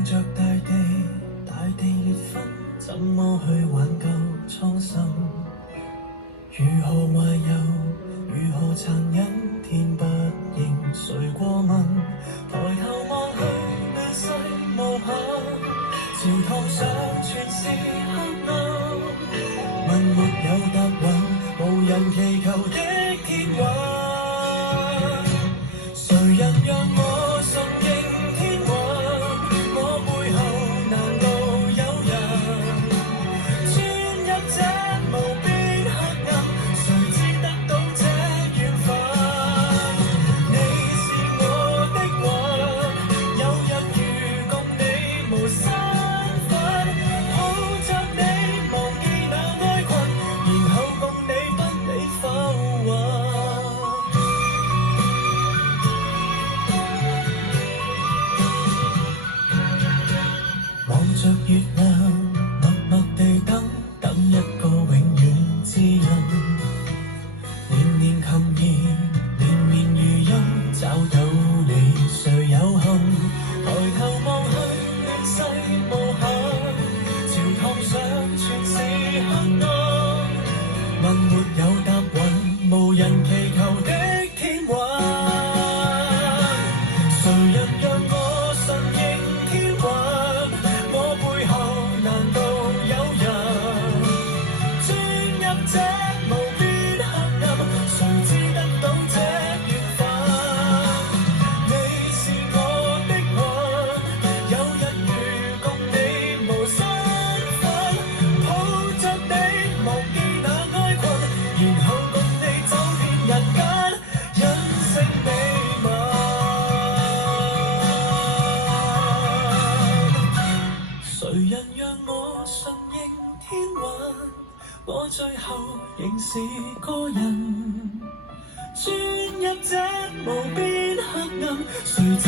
望着大地，大地裂分，怎麼去挽救蒼生？如何懷柔，如何殘忍，天不應誰過問？抬頭望去，亂世無限，朝堂上全是黑暗。問沒有答允，無人祈求的天運。誰人讓我順應天運？我背後難道有人鑽入這無邊黑暗？誰知得到這緣分？你是我的魂，有日如共你無身份，抱着你忘記那哀困，然後共你不理浮雲。望着月亮，默默地等，等一個永遠之人。年年琴弦，連綿餘音，找到你誰有幸？抬頭望去，亂世無限，朝堂上全是黑暗。問沒有答允，無人祈求的天運。誰人讓我順應天運？我背後難道有人鑽入這無邊黑暗？誰知得到這緣分？你是我的魂，有日如共你無身份，抱着你忘記那哀困，然後共你走遍人間，人性秘密。誰人讓我順應天運？我最後仍是個人，鑽入這無邊黑暗，誰知